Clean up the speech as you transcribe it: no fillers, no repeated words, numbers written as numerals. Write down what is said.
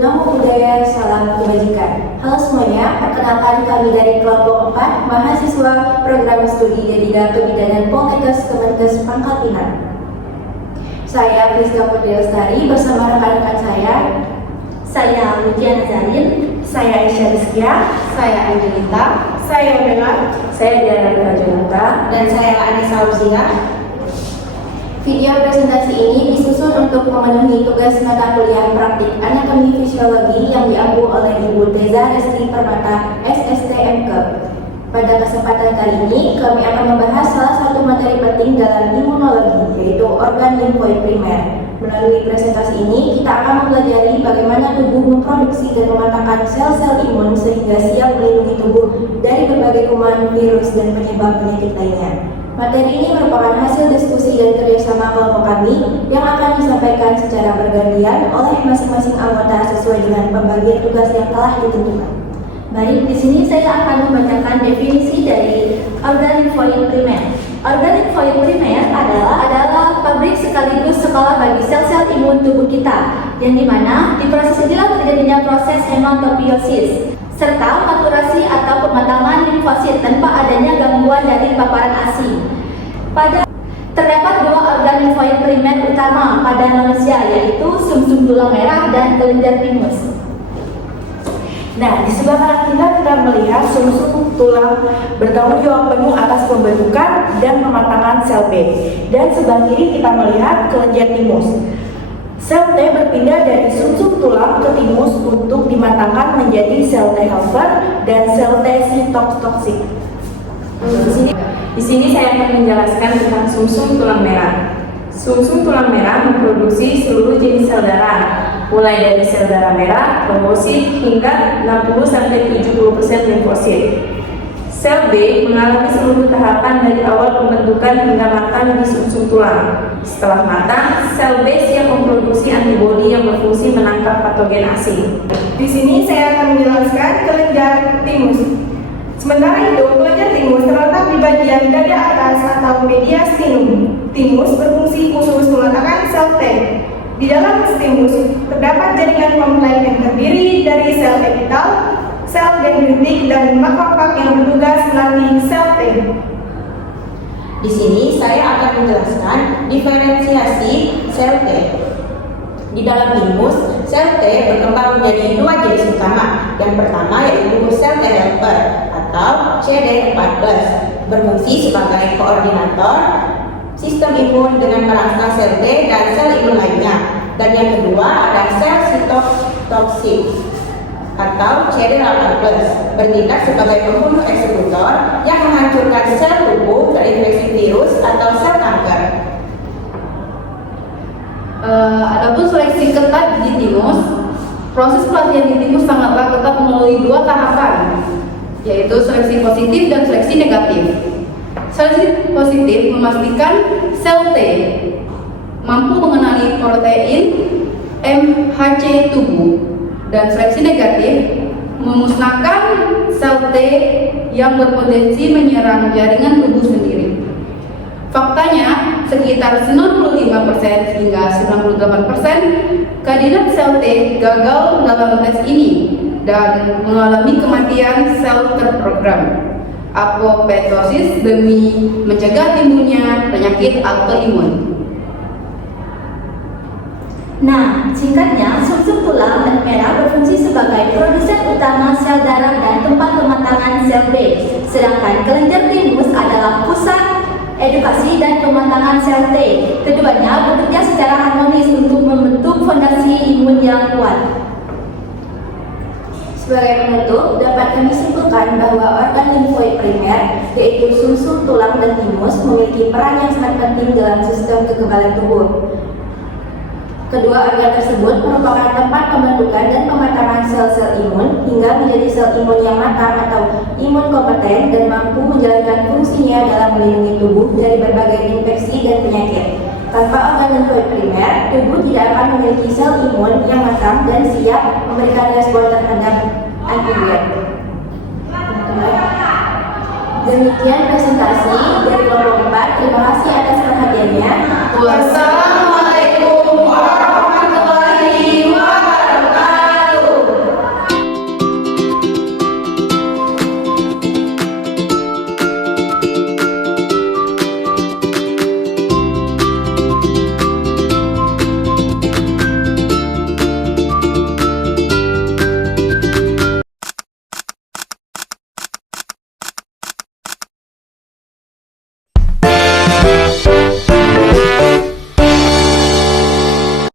Namo Buddhaya, salam kebajikan. Halo semuanya, perkenalkan kami dari kelompok 4 mahasiswa program studi D3 Kebidanan Poltekkes Kemenkes Pangkal Pinang. Saya Priska Putri Lestari bersama rekan-rekan saya Luciana Zarin, saya Aisyah Rizkia, saya Angelita, saya Bella, saya Diana Rajonata, dan saya Anissa Uziah. Video presentasi ini disusun untuk memenuhi tugas mata kuliah praktik anatomi fisiologi yang diampu oleh Ibu Teza Resti Permata, SSTMK. Pada kesempatan kali ini, kami akan membahas salah satu materi penting dalam imunologi, yaitu organ limfoid primer. Melalui presentasi ini, kita akan mempelajari bagaimana tubuh memproduksi dan mematangkan sel-sel imun sehingga siap melindungi tubuh dari berbagai kuman, virus, dan penyebab penyakit lainnya. Materi ini merupakan hasil diskusi dan kerjasama kelompok kami yang akan disampaikan secara bergantian oleh masing-masing anggota sesuai dengan pembagian tugas yang telah ditentukan. Baik, di sini saya akan membacakan definisi dari organ limfoid primer. Organ limfoid primer adalah pabrik sekaligus sekolah bagi sel-sel imun tubuh kita, yang dimana di proses inilah terjadinya proses hematobiosis serta maturasi atau pematangan limfosit tanpa adanya gangguan dari paparan asing. Terdapat dua organ limfoid primer utama pada manusia, yaitu sumsum tulang merah dan kelenjar timus. Nah, di sebelah kanan kita melihat sumsum tulang bertanggung jawab penuh atas pembentukan dan pematangan sel B. Dan sebelah kiri kita melihat kelenjar timus. Sel T berpindah dari sumsum tulang ke timus untuk dimatangkan menjadi sel T helper dan sel T sitotoksik. Di sini saya akan menjelaskan tentang sumsum tulang merah. Sumsum tulang merah memproduksi seluruh jenis sel darah, mulai dari sel darah merah, trombosit, hingga 60-70% limfosit. Sel B mengalami seluruh tahapan dari awal pembentukan hingga matang di sumsum tulang. Setelah matang, sel B siap memproduksi antibodi yang berfungsi menangkap patogen asing. Di sini saya akan menjelaskan kelenjar timus. Sementara itu, kelenjar timus terletak di bagian dada atas atau mediastinum. Timus berfungsi khusus meletakkan sel T. Di dalam timus terdapat jaringan kompleks yang terdiri dari sel epitel, sel dendritik, dan makrofag yang bertugas melatih sel T. Di sini saya akan menjelaskan diferensiasi sel T. Di dalam timus, sel T berkembang menjadi dua jenis utama. Yang pertama yaitu sel T helper atau CD4+, berfungsi sebagai koordinator sistem imun dengan merangsang sel T dan sel imun lainnya. Dan yang kedua ada sel sitotoksik atau CD8+, bertindak sebagai pembunuh eksekutor yang menghancurkan sel tubuh terinfeksi virus atau sel kanker. Adapun seleksi ketat di timus, proses pelatihan di timus sangatlah ketat melalui dua tahapan, yaitu seleksi positif dan seleksi negatif. Seleksi positif memastikan sel T mampu mengenali protein MHC tubuh, dan seleksi negatif memusnahkan sel T yang berpotensi menyerang jaringan tubuh sendiri. Faktanya, sekitar 95% hingga 98% kandidat sel T gagal dalam tes ini dan mengalami kematian sel terprogram apoptosis demi mencegah timbulnya penyakit autoimun. Nah, singkatnya, sumsum tulang dan merah berfungsi sebagai produsen utama sel darah dan tempat pematangan sel B, sedangkan kelenjar timus adalah pusat edukasi dan pematangan sel T. Keduanya bekerja secara harmonis untuk membentuk fondasi imun yang kuat. Sebagai penutup, dapat kami simpulkan bahwa organ limfoid primer, yaitu sumsum tulang dan timus, memiliki peran yang sangat penting dalam sistem kekebalan tubuh. Kedua organ tersebut merupakan tempat pembentukan dan pematangan sel-sel imun hingga menjadi sel imun yang matang atau imun kompeten dan mampu menjalankan fungsinya dalam melindungi tubuh dari berbagai infeksi dan penyakit. Tanpa organ limfoid primer, tubuh tidak akan memiliki sel imun yang matang dan siap memberikan respon terhadap antigen. Demikian presentasi dari kelompok 4